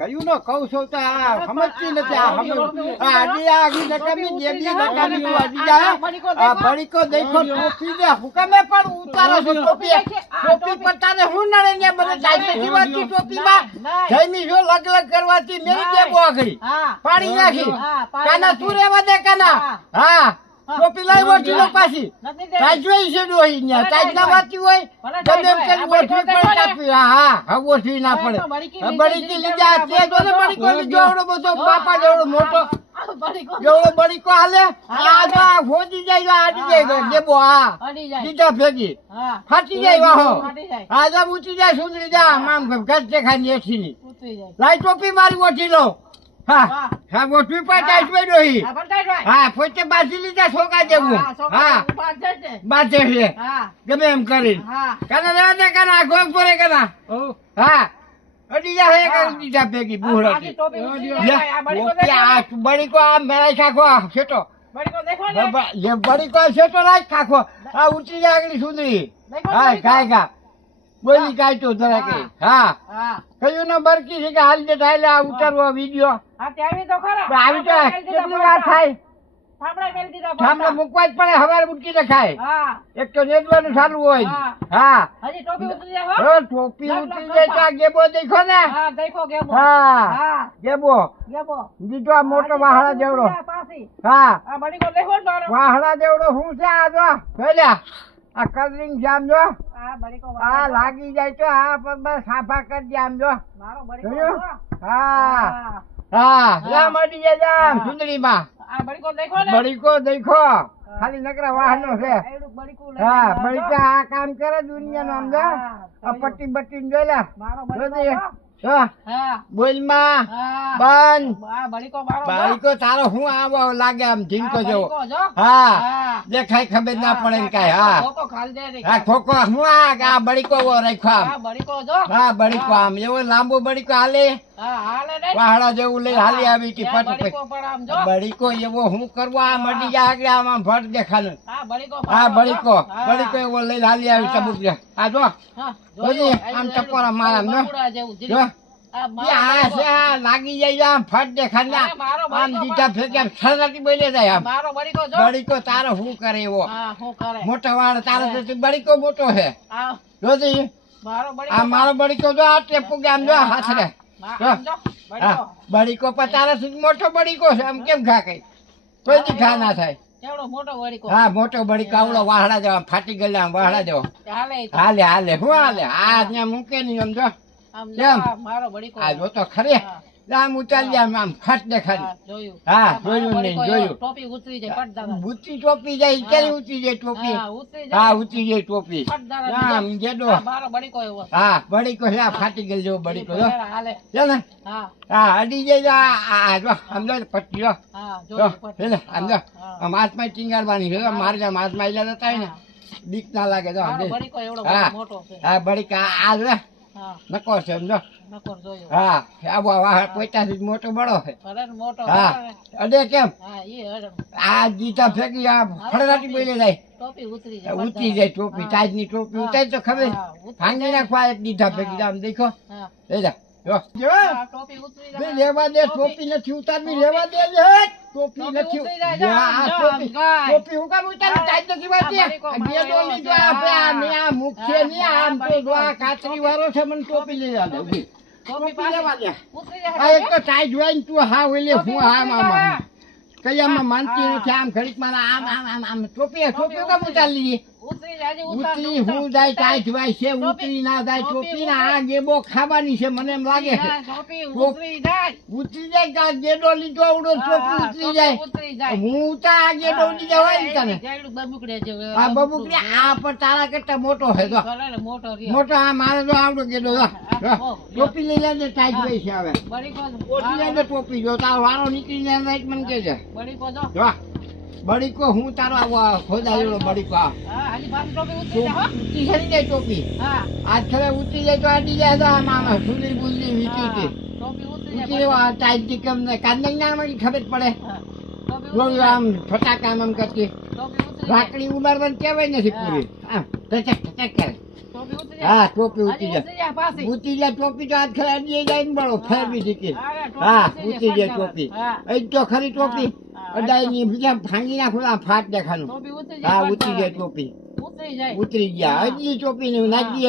કયું નો? કહું છો તો આ સમજતી નથી. આ સમજ આ આડી આગી નકામી જેબી નકામી તું જા આ બળીકો દેખો. ટોપી દે હુકમે પણ ઉતારો છો ટોપી. ટોપી પર તારે હું નડે ને મને જાય નથી વાતી ટોપીમાં જઈમી જો લગ લગ કરવાથી મેરી દે બો આગળી. પાણી નાખી. કાના તું રેવા દે કાના? હા. ટોપી લાવી વટી લો પાછી. નથી દેવી. તાજ જોઈ છે ડોહી ન્યા. તાજ વાતી હોય. ભલે એમ કરી ઓઠવી પણ કાપી. હા હા. હા ઓઠવી ના પડે. બળીકી હા, લીધી, બળીકી લીધી. લીધા તે જો બળીકો બળીકો લીધો આવડો બધો બાપા જેવડો મોટો. જેવડો બળીકો હાલે. આ આ ફોજી જાય જો આડી જાય. દેબો હા. દીધા હા. ફાટી જાય વાહો. ફાટી જા ઊંચી જાય સુંદરી જા આમ ઘર દેખાય ઉતરી લાઈ ટોપી મારી ઓઠી લો. હા. હા ઓઠવી પણ ટાઈટ પડી ડોહી. હા, પોતે બાજી લીધા છોકરા જેવું. હા. બાજે છે. ગમે એમ કરી કાના રહેવા દે કાના ગોગ ફરે કાના. હા. અડી જા હે. અડી જા ભેગી લે, બળીકો આ મેળાઈ ખાખો આ બળીકો શેટો રાખ ખાખો. આ ઉતરી જાય આગળ સુંદરી. હા ગાય ગા બોલી ગાય તો જરા કે હા. હા. કયું ને બરકી છે કે હાલ દે એટલે આ ઉતારવો વીડિયો. હા તે આવી તો ખરા. આવી તો કેટલી વાર થાય? ફાફડા મેલી દીધા, સામે ફાફડા. મૂકવા જ પડે હવારે મૂકીને ખાય. એક તો નેદવાનું ચાલુ હોય. હા. હા. ટોપી ઉતરી જાય તો આ ગેબો દેખો ને. હા ગેબો. બીજો આ મોટો ટોપી જેવડો. હા. વાહડા જેવડો શું છે આ જો? જોઈ આ કલરિંગ જામજો આમ જો આ. લાગી જાય તો આ પર બસ સાફા કરી દે. આમ જો મારો બળીકો જોયું? જો. હા. હા. હા. મળી જાય જામ સુંદરી માં આ બળીકો દેખો ને. ખાલી નકરા વાહનો છે. હા બળીકા આ કામ કરે દુનિયા આમ જો. આ જોયું. પટ્ટી બટ્ટી જોઈ લે. જો. જો બોલમાં. બંધ બળીકો જો. તારો હું આવો લાગે આમ ઢીંકો જેવો. જો. હા. હા. દેખાય ખબર ના પડે ને કાંઈ હા. હા ખોખો હું આ બળીકો રાખ્યો આમ. જો. હા બળીકો આમ એવો લાંબો બળીકો હાલે. વાહડા જેવું લઈ હાલી આવી કે ફટ બળીકો જો. એવો હું કરવા આ અડી જાય આગળ આમાં ફટ દેખાનું. હા બળીકો બળીકો એવો લઈ હાલી આવી. ચબુક આ જો. હા. આમ મારે જો. લાગી જાય આમ ફટ દેખાડ આમ. દીધા પણ- ફેંકે બોલે જાય આમ. બળીકો તારો શું કરે એવો? હા, મોટા વાળ તારો બળીકો મોટો છે. આ જોજી આ મારો બળીકો જો આ ટેપુ આમ જો હાથરે. બળીકો. હા પણ મોટો બળીકો છે આમ કેમ ઘા કઈ? કોઈ ઘા ના થાય. હા મોટો બળીકો કાવડો વાહડા જેવા ફાટી ગયેલા વાહડા જેવો. હાલે હાલે હાલે શું હાલે? આ મૂકે નહીં આમ જો. આમ જો, કેમ? આ મારો બળીકો. આ ખરે? હા, આમ ઉતારી આમ આમ ફટ દેખાડી હા, જોયું. નહીં, જોયું. ટોપી ઉતરી જાય ફટ દાદા. ઊંચી ટોપી જાય ક્યારે ઉતરી જાય ટોપી? હા, ઉતરી જાય. ટોપી. આમ જેડો હા બળીકો છે ફાટી ગયેલ જેવો બળીકો જો. હાલે. ને. હા, અડી જાય આ જો આમ જો પટ્ટી જો. જો આમ જો. આમ હાથમાં ટીંગાડવાની જો મારે જેમ હાથમાં આયલા જતા ને બીક ના લાગે જો હા. બળીકા આ જો. નકો જો. જોયું. હા આવો વાહ પોતાથી મોટો બળો છે મોટો હા અડે કેમ? હા, ઈ હરણ. આ જીતા ફેંકી આ ફળરાટી બોલે જાય. ટોપી ઉતરી જાય ઉતરી જાય. ટોપી તાજની ટોપી ઉતારી તો ખબર ભાંગી નાખવા એક દીધા ફેંકી આમ દેખો. હા. લઈ જા જો. જો ટોપી ઉતરી જાય. લેવા દે ટોપી નથી ઉતારવી લેવા દે લે. ટોપી ટોપી નથી ઉતરી જાય, લે, જો, આ ટોપી ટોપી હું. કામ ઉતારી તાજ નથી વાતી બે ડોલી જો ગેડો મારો લીધો છે, આપે આ ને આ મુખ્ય હા, ની આમ તો જો આ. કાતરી વાળો છે મને ટોપી લઈ જા ઊભી. ટોપી લેવા દે. આ એક તો હા ઓલે હું હા મામા જાય. કયામાં માનતી. નથી આમ ઘડીક મારા આમ આમ આમ આમ. ટોપી ટોપી કામ ઉતારી ઉતરી. હું જાય ટાઈટ હોય છે ઉતરી ના જાય ટોપી ના આ ગેબો ખાવાની છે મને એમ લાગે. છે ઉતરી જાય. કે ગેડો લીધો આવડો ટોપી ઉતરી જાય. હું ઉતા આ ગેડો ઉડી જવાય ને તને? આ બબુકડે. આ પર તારા કરતા મોટો છે તો મોટો આ મારે તો આવડો ગેડો. ટોપી લઈ લેજે ટાઈટ હોય છે હવે. ટોપી લેજે ટોપી જો તારો વારો નીકળી જાય મને કહેજે. છે જો. બડીકો હું તારો આવો ખોદાયેલો બડીકો આ. ઉતરી જાય ટોપી? આજ ખરે ઉતરી જાય તો આડી જાય તો આમાં સુલી બુલી વીચી ઉતરી ટાઈટથી કેમ ને કાંદા ના મળી ખબર પડે? આમ ફટા કામ આમ કરતી. રાખડી ઉડાડવાની કહેવાય નથી પૂરી. હા ટચક ટચક કરે. હા ટોપી ઉતી જાય. ઉતી જાય ટોપી તો હાથ ખરા જાય ને બળો ફેરવી દીધી હા ઉતી જાય ટોપી. એ તો ખરી ટોપી. કદાચ બીજા ભાંગી નાખું આ ફાટ દેખાનું હા ઉતરી જાય ટોપી. ઉતરી જાય. ઉતરી ગયા. હજી ટોપી ને નાખી